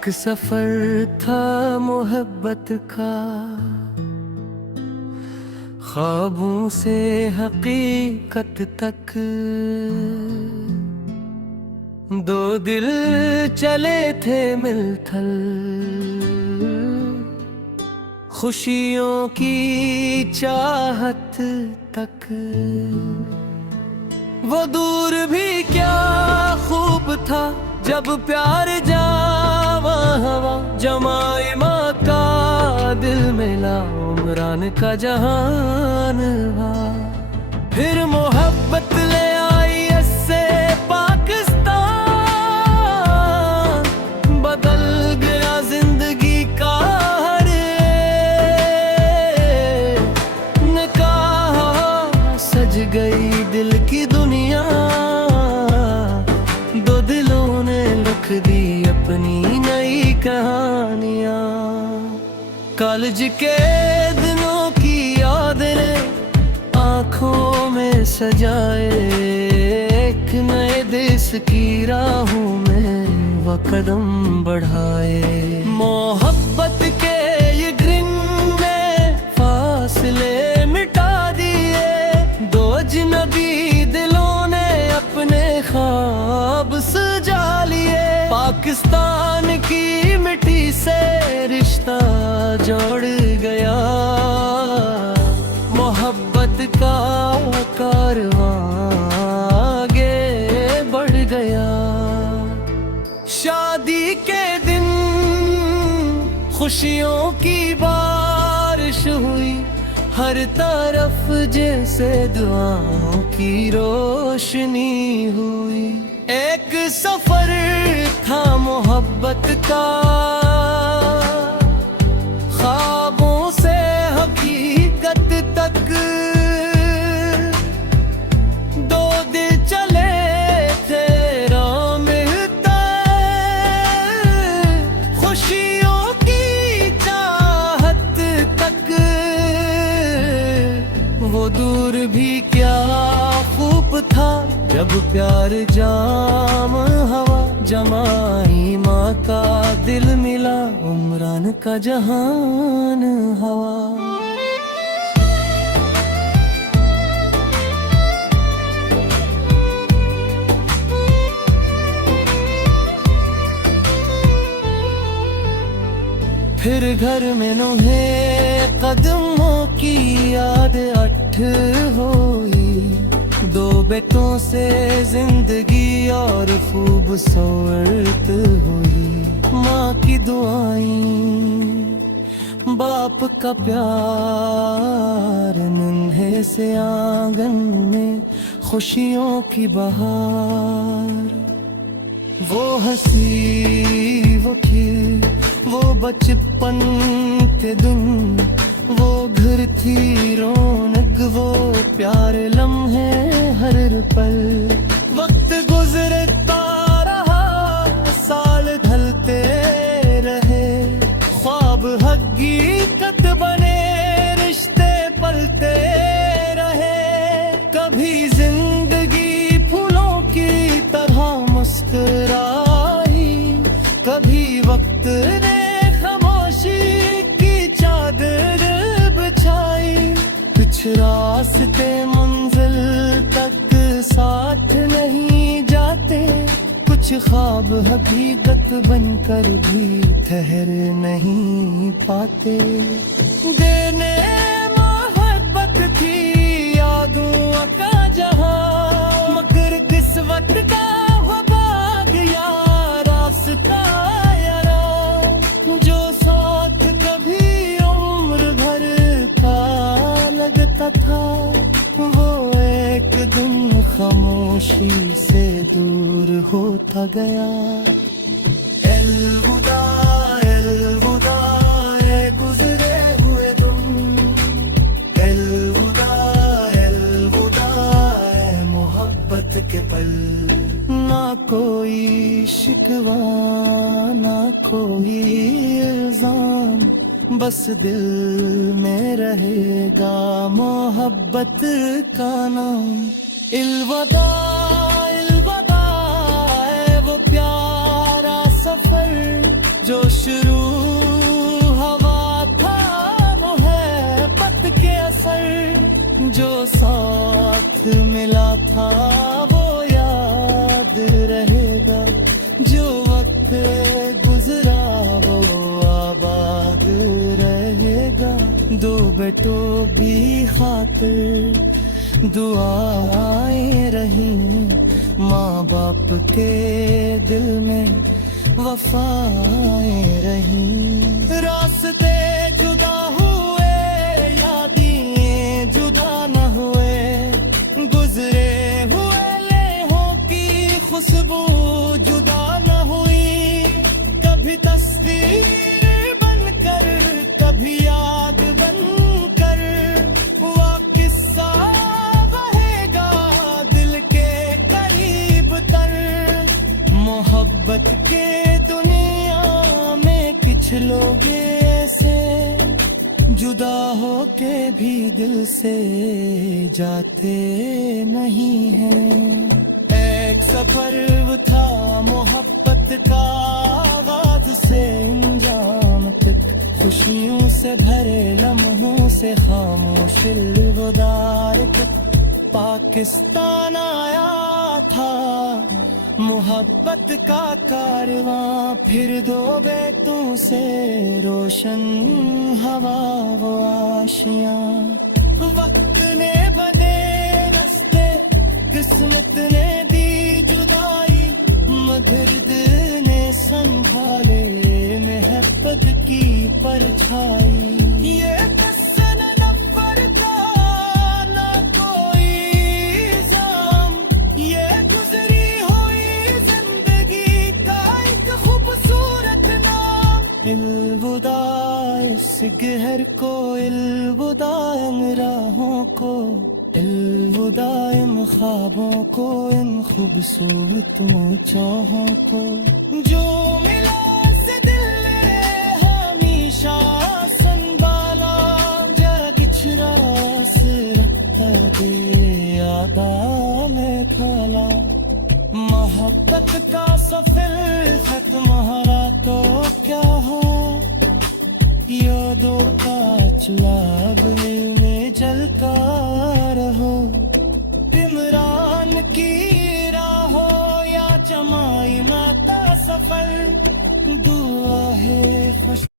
एक सफर था मोहब्बत का, ख्वाबों से हकीकत तक। दो दिल चले थे मिलथल, खुशियों की चाहत तक। वो दूर भी क्या खूब था जब प्यार जावा हवा, जमाई माँ का दिल मिला उमरान का जहान हुआ। फिर मोहब्बत ले आई ऐसे पाकिस्तान, बदल गया जिंदगी का हर निकाह, सज गई दिल की दुनिया। दो दिलों ने लिख दी अपनी नई कहानियां। कॉलेज के दिनों की यादें आंखों में सजाए, एक नए देश की राहों में वो कदम बढ़ाए। मोहब्बत के ये ग्रिन में फासले मिटा दिए, दो अजनबी दिलों ने अपने ख्वाब सजा लिए। पाकिस्तान की मिट्टी से रिश्ता जोड़ गया, मोहब्बत का कारवां आगे बढ़ गया। शादी के दिन खुशियों की बारिश हुई, हर तरफ जैसे दुआओं की रोशनी हुई। एक सफर था मोहब्बत का, ख्वाबों से हकीकत तक। दो दिल चले थे राह में तय, खुशियों की चाहत तक। वो दूर भी क्या खूब था जब प्यार जाम हवा, जमाई माँ का दिल मिला उमरान का जहान हवा। फिर घर में नूहे कदमों की याद अठ हुई, दो बेटों से जिंदगी और खूबसूरत हुई। माँ की दुआएं, बाप का प्यार, नन्हे से आंगन में खुशियों की बहार। वो हंसी वो खिल, वो बचपन के दिन, वो घर थी रौनक, वो प्यारे लम्हे हर पल। वक्त गुजरता रहा, साल ढलते रहे, ख्वाब हकीकत बने, रिश्ते पलते रहे। कभी जिंदगी फूलों की तरह मुस्कुराई, कभी वक्त ने खामोशी की चादर बिछाई। कुछ रास्ते मंजिल तक साथ नहीं जाते, कुछ ख्वाब हकीकत बनकर भी ठहर नहीं पाते। देने मोहब्बत थी यादों का जहां, मगर किस्मत का वो भाग या रास्ता यारा, जो साथ कभी उम्र भर का लगता था, वो एक दिन खामोशी से दूर होता गया। अलविदा अलविदा ऐ गुजरे हुए तुम, अलविदा अलविदा ऐ मोहब्बत के पल। ना कोई शिकवा ना कोई इल्जाम, बस दिल में रहेगा मोहब्बत का नाम। अलविदा अलविदा ऐ वो प्यारा सफर, जो शुरू हवा था वो है पत के असर, जो साथ मिला था वो याद रहेगा, जो वक्त गुजरा वो आबाद रहेगा। दो बेटों भी खातिर दुआएं रही, माँ बाप के दिल में वफाएं रही। रास्ते जुदा हुए यादें जुदा न हुए, गुजरे हुए लेहों की खुशबू जुदा न हुई। कभी तस्वीर बनकर कभी याद बनकर वह किस्सा रहेगा दिल के करीब तर। मोहब्बत के दुनिया में कुछ लोग ऐसे जुदा हो के भी दिल से जाते नहीं हैं। एक सफर था मोहब्बत का आगाज से अंजाम तक, खुशियों से भरे लम्हों से खामोश गुजार तक। पाकिस्तान आया था मोहब्बत का कारवां, फिर दो बेटों से रोशन हवा वो आशियां। वक्त ने बदे रास्ते किस्मत ने दी जुदाई, मदर्द ने संभाले मोहब्बत की परछाई। ये कसन नफर का ना कोई इल्जाम, ये गुजरी हुई जिंदगी का एक खूबसूरत नाम। इल्वुदा इस गहर को, इल्वुदा इन राहों को, इल्वुदा इन ख्वाबों को, इन खूबसूरत चाहों को। जो मिला से दिल ने हमेशा संभाला, जग रास रखता दे यादा में खाला। मोहब्बत का सफर खत्म हरा तो क्या हो, यादों का चलाब में जलता रहो। इमरान की राहों या जमाइना का सफर, दुआ है खुश